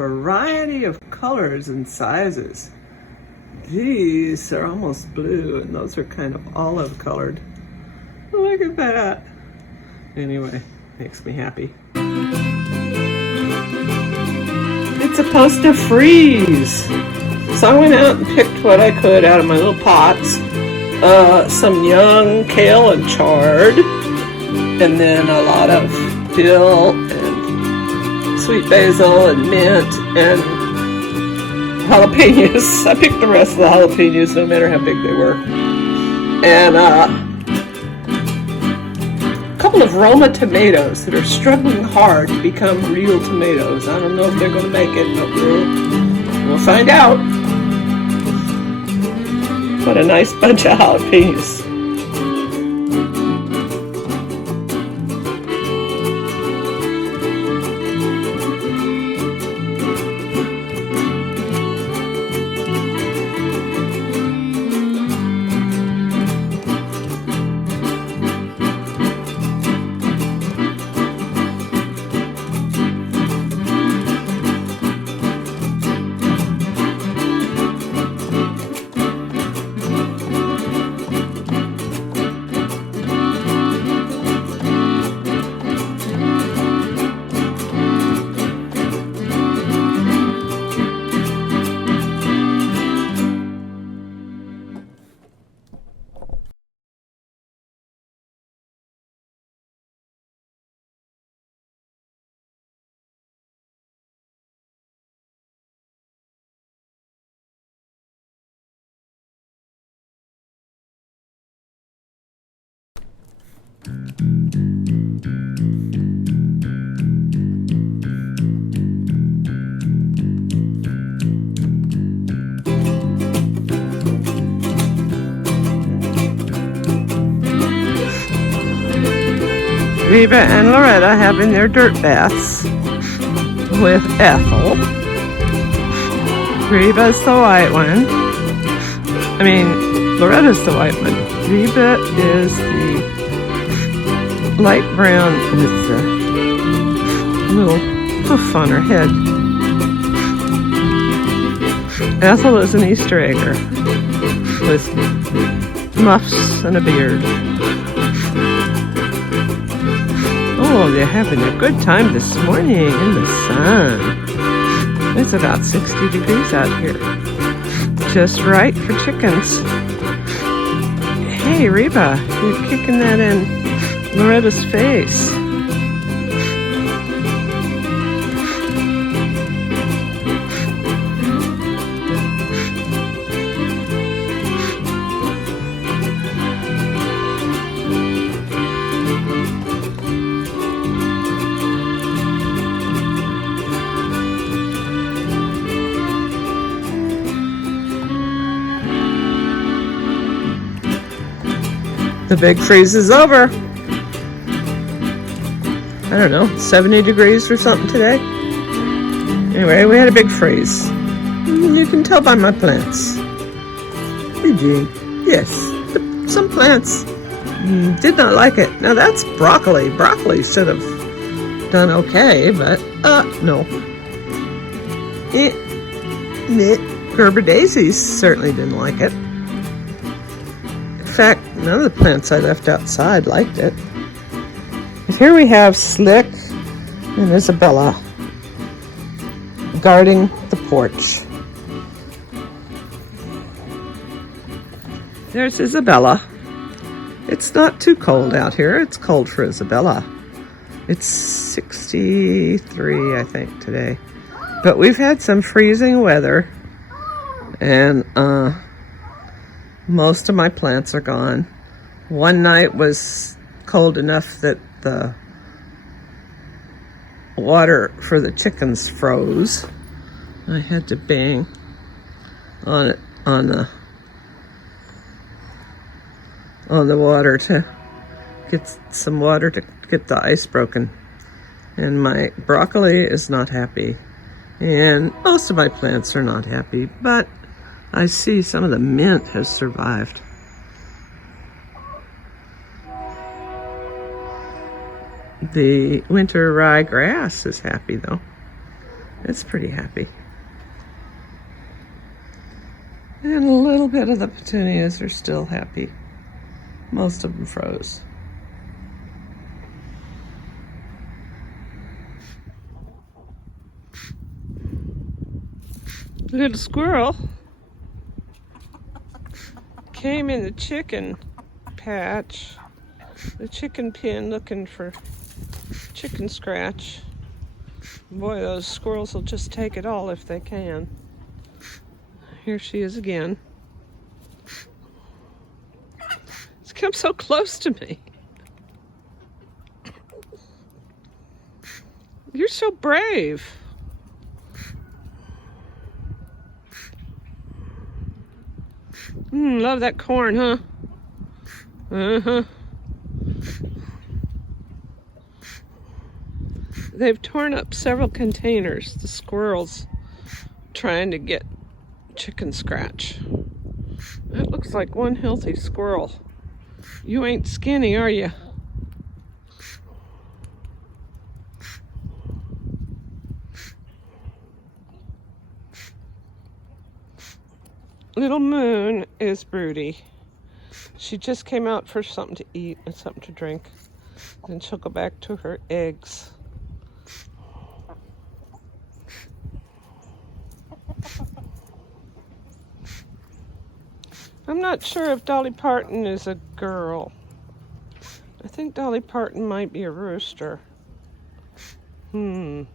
variety of colors and sizes. These are almost blue, and those are kind of olive colored. Look at that. Anyway, makes me happy. It's supposed to freeze. So I went out and picked what I could out of my little pots. Some young kale and chard, and then a lot of dill and sweet basil and mint and jalapenos. I picked the rest of the jalapenos no matter how big they were. And a couple of Roma tomatoes that are struggling hard to become real tomatoes. I don't know if they're going to make it, but we'll find out. What a nice bunch of jalapenos. Reba and Loretta having their dirt baths with Ethel. Reba's the white one. I mean, Loretta's the white one. Reba is the light brown with the little poof on her head. Ethel is an Easter egger with muffs and a beard. Oh, they're having a good time this morning in the sun. It's about 60 degrees out here. Just right for chickens. Hey, Reba, you're kicking that in Loretta's face. The big freeze is over. I don't know, 70 degrees or something today. Anyway, we had a big freeze. You can tell by my plants. Eugene, yes, some plants did not like it. Now that's broccoli. Broccoli should have done okay, but no. Gerber daisies certainly didn't like it. In fact, none of the plants I left outside liked it. And here we have Slick and Isabella guarding the porch. There's Isabella. It's not too cold out here. It's cold for Isabella. It's 63, I think, today. But we've had some freezing weather, and most of my plants are gone. One night was cold enough that the water for the chickens froze. I had to bang on it on the water to get some water to get the ice broken. And my broccoli is not happy. And most of my plants are not happy, but I see some of the mint has survived. The winter rye grass is happy though. It's pretty happy. And a little bit of the petunias are still happy. Most of them froze. Little squirrel came in the chicken patch, the chicken pen, looking for chicken scratch. Boy, those squirrels will just take it all if they can. Here she is again. She's come so close to me. You're so brave. Love that corn, huh? Uh-huh. They've torn up several containers, the squirrels, trying to get chicken scratch. That looks like one healthy squirrel. You ain't skinny, are you? Little Moon is broody. She just came out for something to eat and something to drink. Then she'll go back to her eggs. I'm not sure if Dolly Parton is a girl. I think Dolly Parton might be a rooster. There's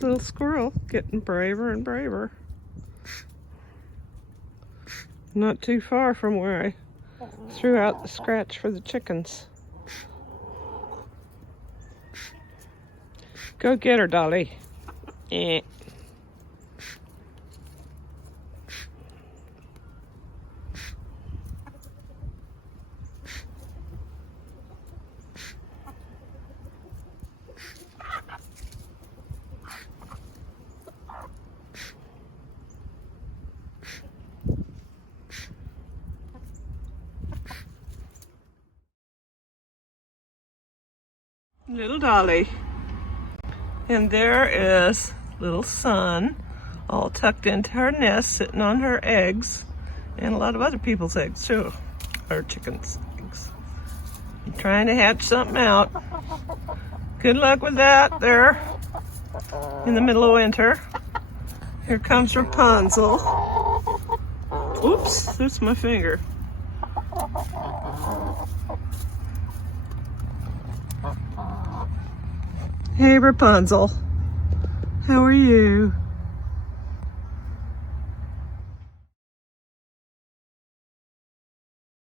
a little squirrel getting braver and braver. Not too far from where I threw out the scratch for the chickens. Go get her, Dolly. Eh. Little Dolly. And there is little Sun, all tucked into her nest, sitting on her eggs, and a lot of other people's eggs too, or chickens' eggs. I'm trying to hatch something out. Good luck with that there in the middle of winter. Here comes Rapunzel. Oops, there's my finger. Hey Rapunzel, how are you?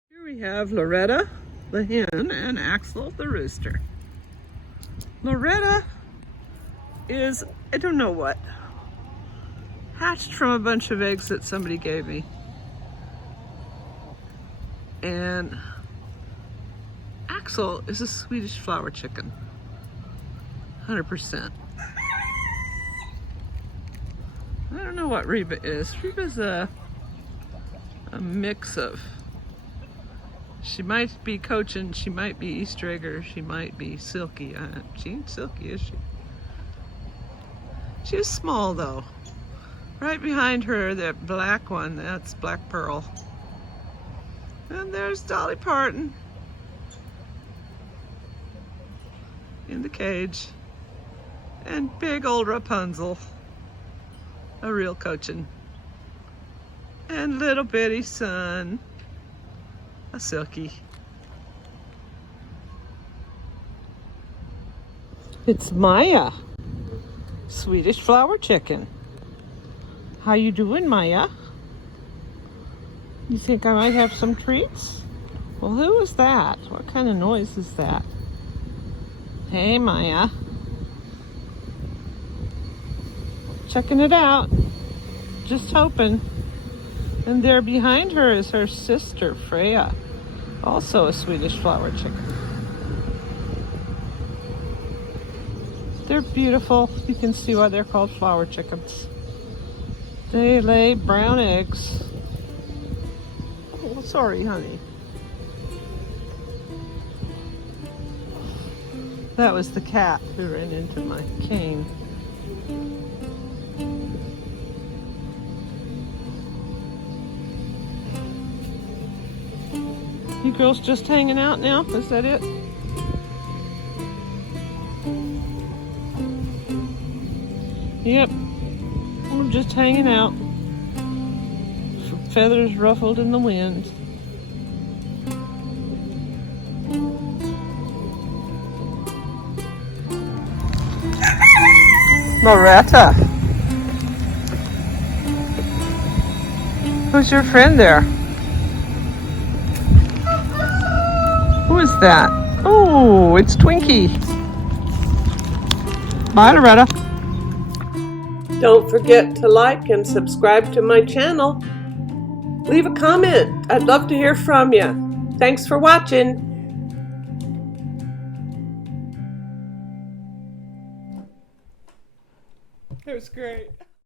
Here we have Loretta, the hen, and Axel, the rooster. Loretta is, I don't know what, hatched from a bunch of eggs that somebody gave me. And Axel is a Swedish flower chicken. 100%. I don't know what Reba is. Reba's a mix of, she might be Cochin, she might be Easter egger, she might be Silky. She ain't Silky, is she? She's small though. Right behind her, that black one, that's Black Pearl. And there's Dolly Parton in the cage. And big old Rapunzel, a real Cochin. And little bitty Sun, a Silky. It's Maya, Swedish flower chicken. How you doing, Maya? You think I might have some treats? Well, who is that? What kind of noise is that? Hey, Maya. Checking it out. Just hoping. And there behind her is her sister, Freya. Also a Swedish flower chicken. They're beautiful. You can see why they're called flower chickens. They lay brown eggs. Oh, sorry, honey. That was the cat who ran into my cane. You girls just hanging out now? Is that it? Yep. We're just hanging out. Feathers ruffled in the wind. Loretta. Who's your friend there? Who is that? Oh, it's Twinkie. Bye, Loretta. Don't forget to like and subscribe to my channel. Leave a comment. I'd love to hear from you. Thanks for watching. It was great.